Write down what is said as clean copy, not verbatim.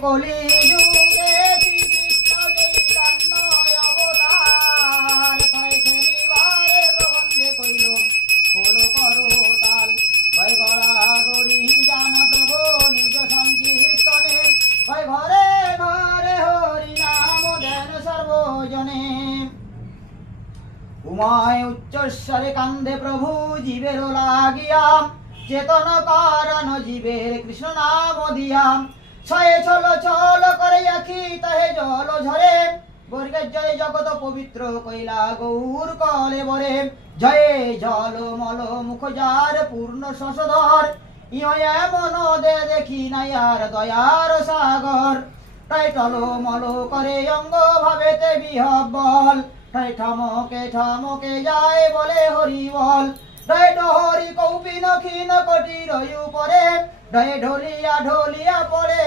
কলি যুগে শ্রীকৃষ্ণ চৈতন্য অবতার তাই খেলিবারে প্রবন্ধে কইল খোলো করো তাল ভয় গড়া গড়ি জান প্রভু নিজ সংকীর্তনে ভয় ঘরে ঘরে হরি নাম দেন সর্বজনে উমায় উচ্চস্বরে কান্দে প্রভু জীবের লাগিয়া চেতন কারণ জীবের কৃষ্ণ নাম দিয়া ছয়ে ছল ছল করে আখি তাহে জল ঝরে বর্গের জয় জগত পবিত্র কইলা গৌর কলে বরে জয়ে জল মল মুখ যার পূর্ণ শশধর ইয়ে মন দে দেখি নাই আর দয়ার সাগর তাই টল মল করে অঙ্গ ভাবেতে বিহবল তাই ঠমকে যায় বলে হরি বল তাই ডহরি কৌপিন ক্ষীণ কটি রয়ু পরে ডয়ে ঢলিয়া ঢলিয়া পড়ে